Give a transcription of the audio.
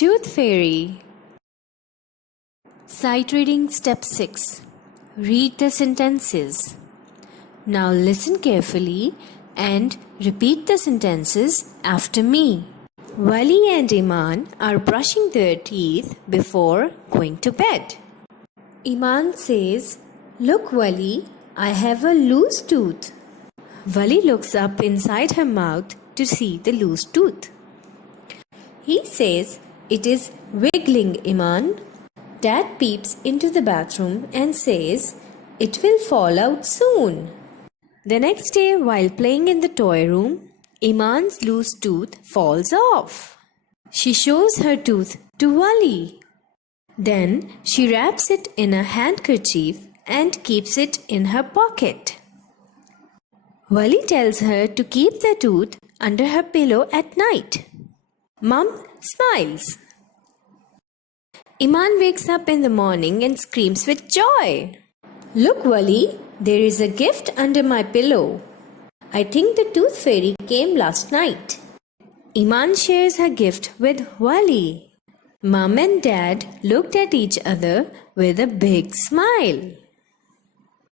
Tooth Fairy. Sight reading step 6. Read the sentences. Now listen carefully and repeat the sentences after me. Wali and Iman are brushing their teeth before going to bed. Iman says, "Look, Wali, I have a loose tooth." Wali looks up inside her mouth to see the loose tooth. He says, "It is wiggling, Iman." Dad peeps into the bathroom and says, "It will fall out soon." The next day, while playing in the toy room, Iman's loose tooth falls off. She shows her tooth to Wali. Then she wraps it in a handkerchief and keeps it in her pocket. Wali tells her to keep the tooth under her pillow at night. Mom smiles. Iman wakes up in the morning and screams with joy. "Look, Wali, there is a gift under my pillow. I think the tooth fairy came last night." Iman shares her gift with Wali. Mom and Dad looked at each other with a big smile.